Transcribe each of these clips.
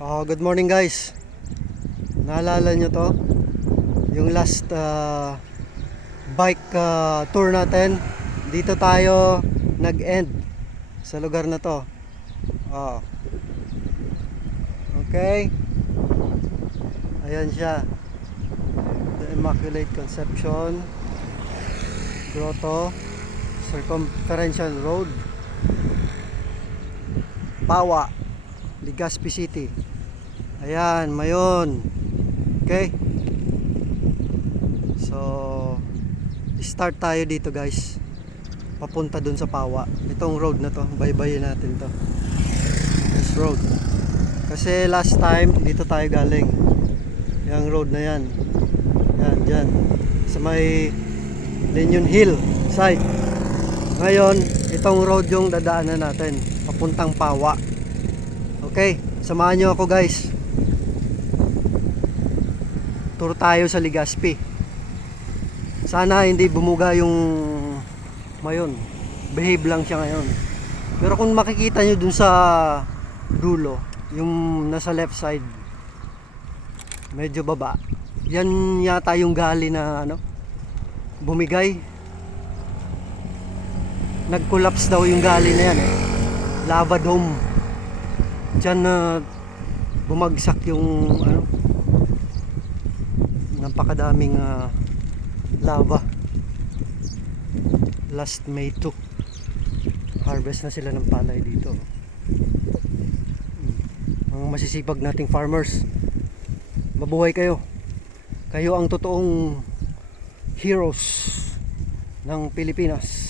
Good morning guys. Naalala nyo to? Yung last bike tour natin. Dito tayo nag-end sa lugar na to. Oh. Okay. Ayan siya. The Immaculate Conception Grotto Circumferential Road, Pawa, Legazpi City. Ayan, mayon. Okay. So, start tayo dito guys. Papunta dun sa Pawa. Itong road na to, baybayin natin to. This road. Kasi last time, dito tayo galing. Yung road na yan. Yan, dyan. Sa may Leñon Hill side. Ngayon, itong road yung dadaanan natin. Papuntang Pawa. Okay, samahan nyo ako guys. Tour tayo sa Legazpi. Sana hindi bumuga yung mayon. Behave lang siya ngayon. Pero kung makikita nyo dun sa dulo, yung nasa left side, medyo baba. Yan yata yung gali na bumigay. Nag-collapse daw yung gali na yan eh. Lava dome. Diyan na bumagsak yung napakadaming lava. Last May 2 harvest na sila ng palay dito. Mga masisipag nating farmers, mabuhay kayo. Kayo ang totoong heroes ng Pilipinas.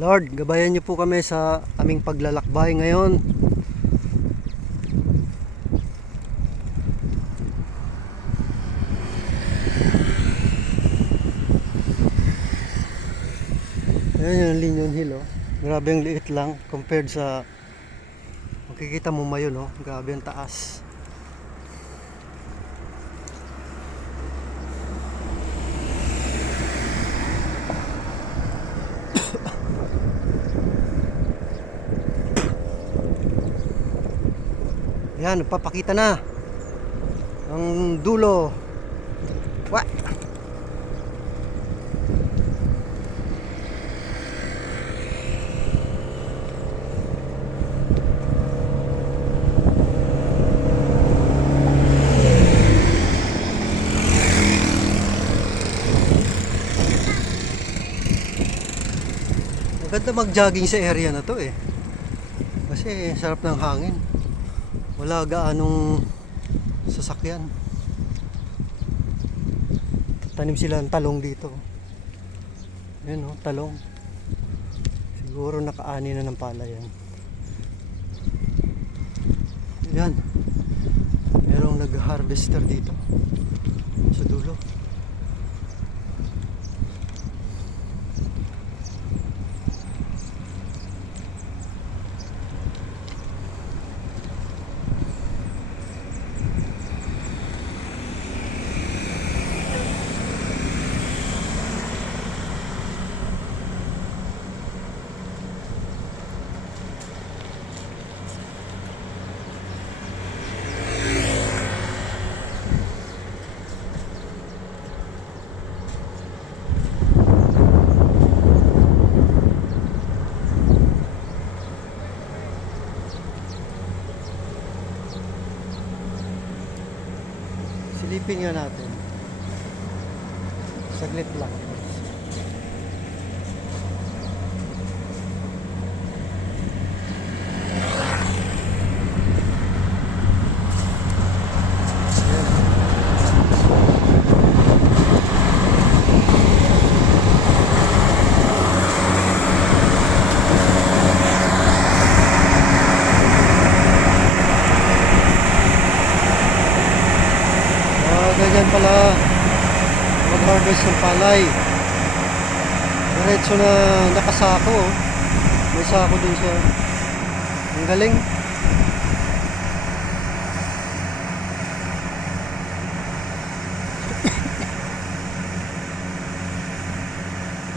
Lord, gabayan niyo po kami sa aming paglalakbay ngayon. Ayan yung Leñon Hill oh. Grabe ang liit lang compared sa makikita mo mayon oh. Grabe ang taas. Yan, nagpapakita na ang dulo. What? Maganda mag-jogging sa area na to eh. Kasi sarap ng hangin. Wala gaanong sasakyan. Tanim sila ng talong dito. Ayan o, talong. Siguro nakaani na ng pala yan. Ayan. Merong nag-harvester dito sa dulo. Silipin nga natin. Saglit lang. Ganyan pala mag-harvest ng palay. Diretso na nakasako oh. May sako dun siya. Ang galing.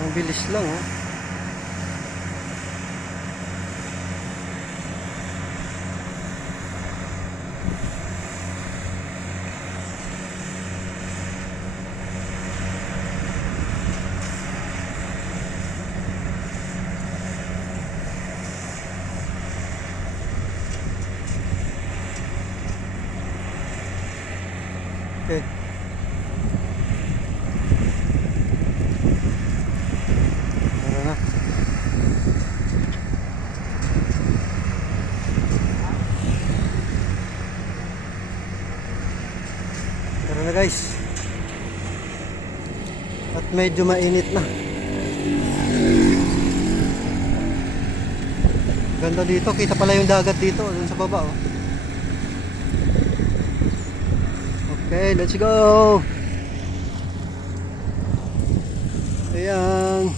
Ang bilis lang oh. Okay. Tara na. Tara na guys. At medyo mainit na. Ganda dito. Kita pala yung dagat dito. Dun sa baba oh. Okay, let's go. Ayan.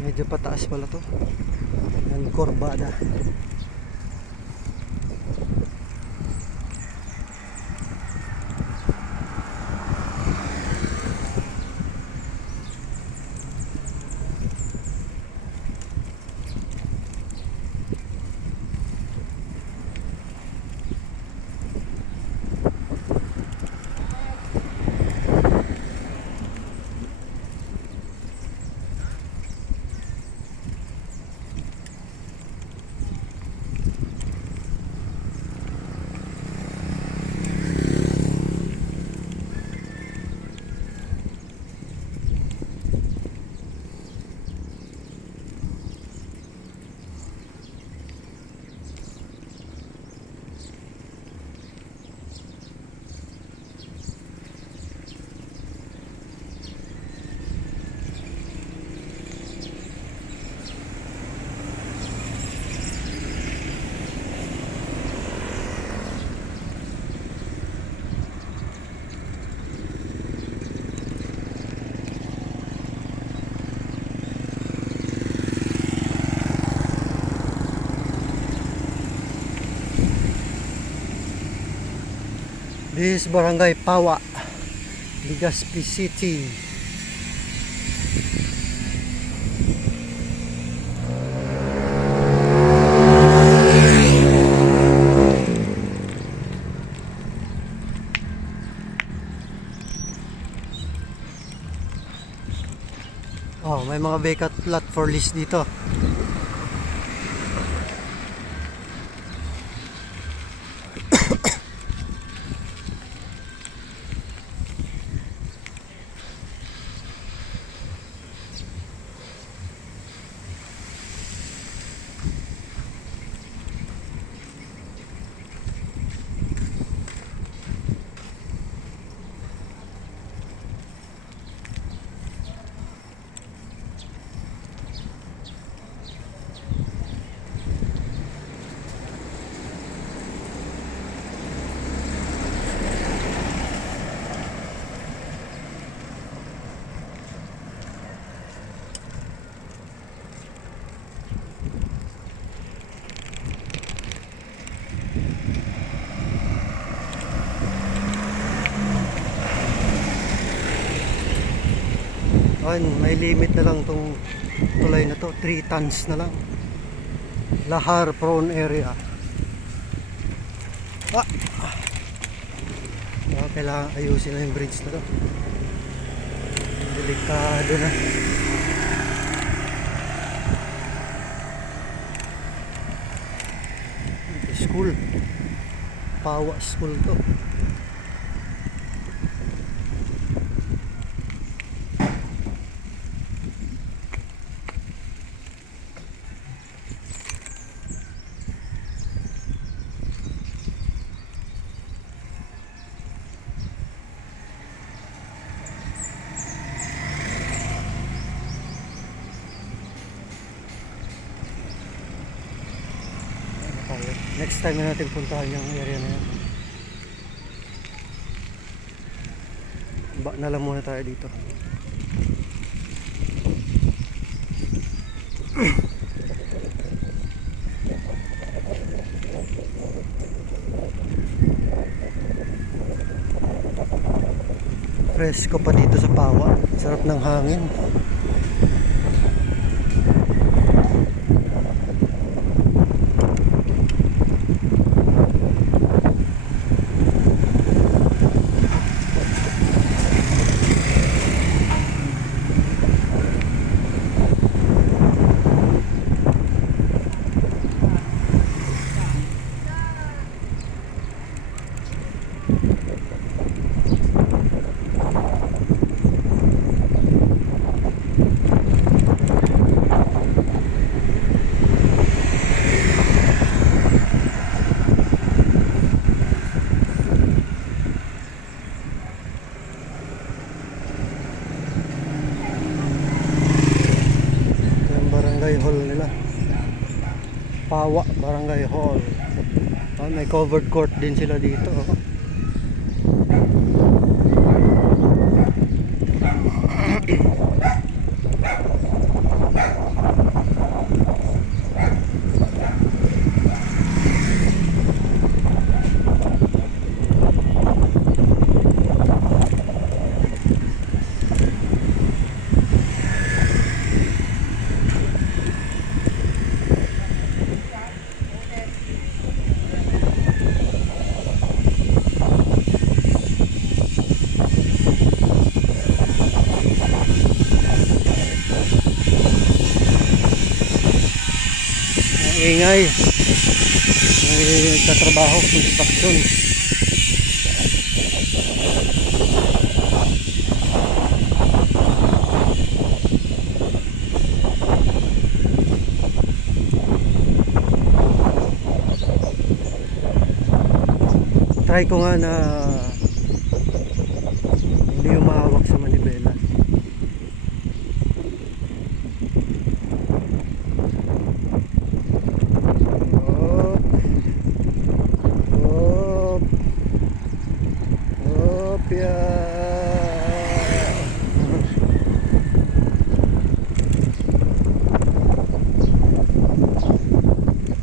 Medyo pataas pala to. Yan, Corbada. This is Barangay Pawa, Legazpi City. Oh, may mga vacant lot for lease dito. Ayun, may limit na lang tong tulay na to, 3 tons na lang. Lahar prone area. Kailangan ayusin na yung bridge na to. Delikado na. School, Pawa School to. next time na natin puntahan yung area na yan. Ba na lang muna tayo dito. Presko pa dito sa Pawa. Sarap ng hangin. Barangay hall nila, Pawa Barangay Hall. May covered court din sila dito. Ingay, may nagtatrabaho, construction. Try ko nga na hindi umahawak sa manibela.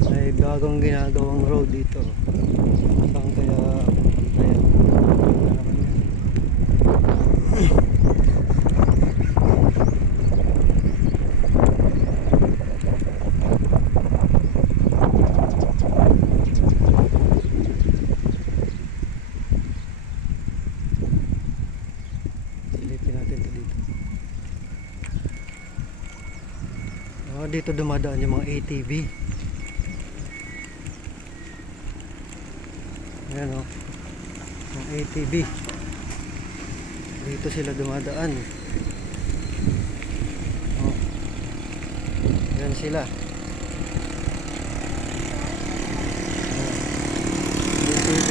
May bagong ginagawang road dito. Saan kaya tayo? Silipin natin ito dito. Dito dumadaan yung mga ATV. Ayan o, yung ATV. Dito sila dumadaan. Ayan sila. ATV.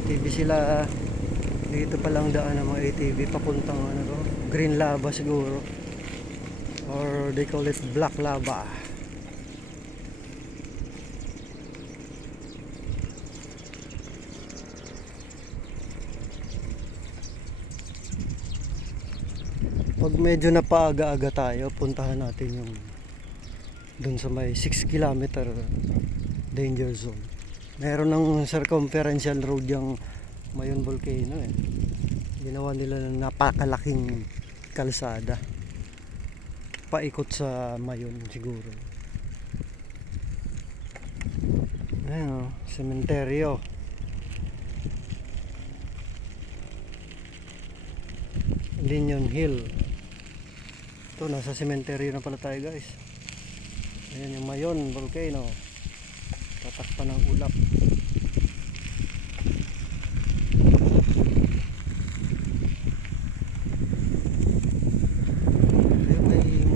ATV sila. Dito palang daan ng mga ATV papuntang ano to, Green Lava siguro, or they call it Black Lava. Pag medyo napaaga-aga tayo, puntahan natin yung dun sa may 6 kilometer danger zone. Meron ng circumferential road yung Mayon Volcano eh. Ginawa nila ng napakalaking kalsada paikot sa Mayon siguro. Ayan o, sementeryo. Linion Hill. Ito, nasa sementeryo na pala tayo guys. Ayan yung Mayon Volcano. Tatakpan ng ulap.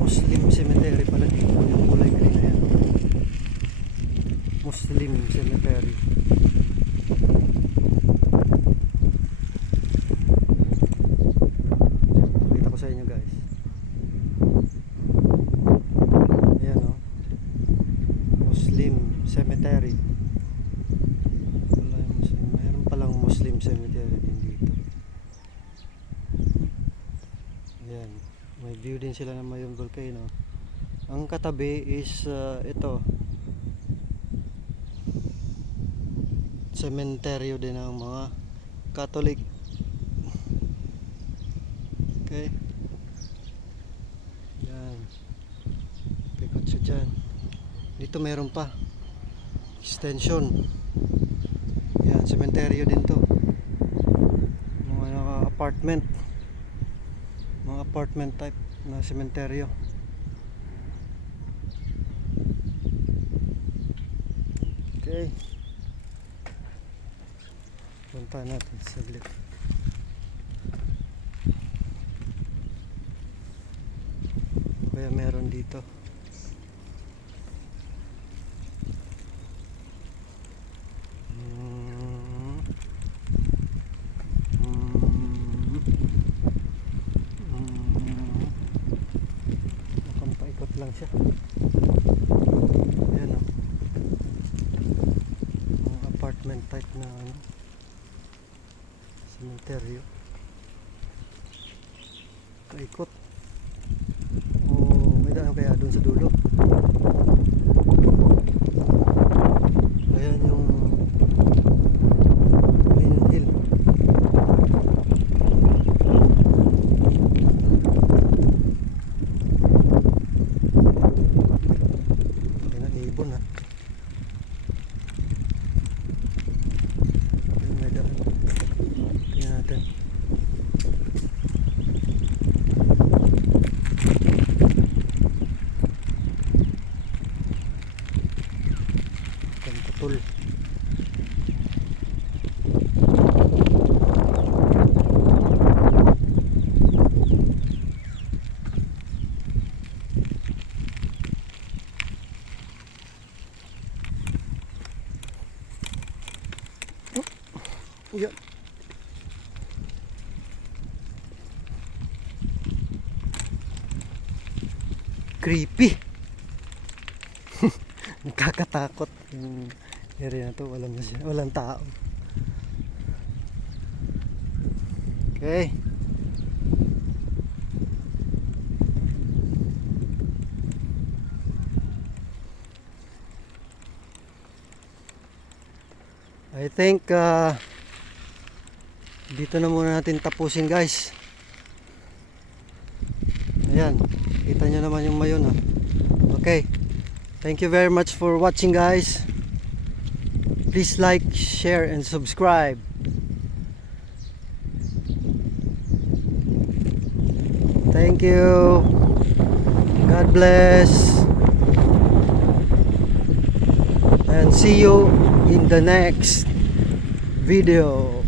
Muslim cemetery pala dito, yung kulay green na yan. Muslim cemetery. Pakita ko sa inyo guys. cemetery. Wala yung Muslim. Mayroon palang Muslim cemetery din dito. Ayan. May view din sila ng Mayon Volcano. Ang katabi is ito. Cementerio din ng mga Catholic. Okay. Yan. Pikot siya dyan. Dito meron pa. Extension. Yan. Cementerio din to. Mga apartment. Mga apartment type na cementerio. Okay. Punta natin saglit. Kaya meron dito. Mukhang paikot lang siya. Ayan o. Mga apartment type na ano, cementerio. Paikot. Oh, may daan kaya doon sa dulo. Ayan yung Green Hill. Ay na ibon ha. Ayan, may daan. Tingnan natin. Putol. Yan. Creepy. Nakakatakot yung area na to. Walang tao. Okay. I think dito na muna natin tapusin, guys. Ayan, kita nyo naman yung Mayon. Okay, thank you very much for watching, guys. Please like, share, and subscribe. Thank you. God bless. And see you in the next video.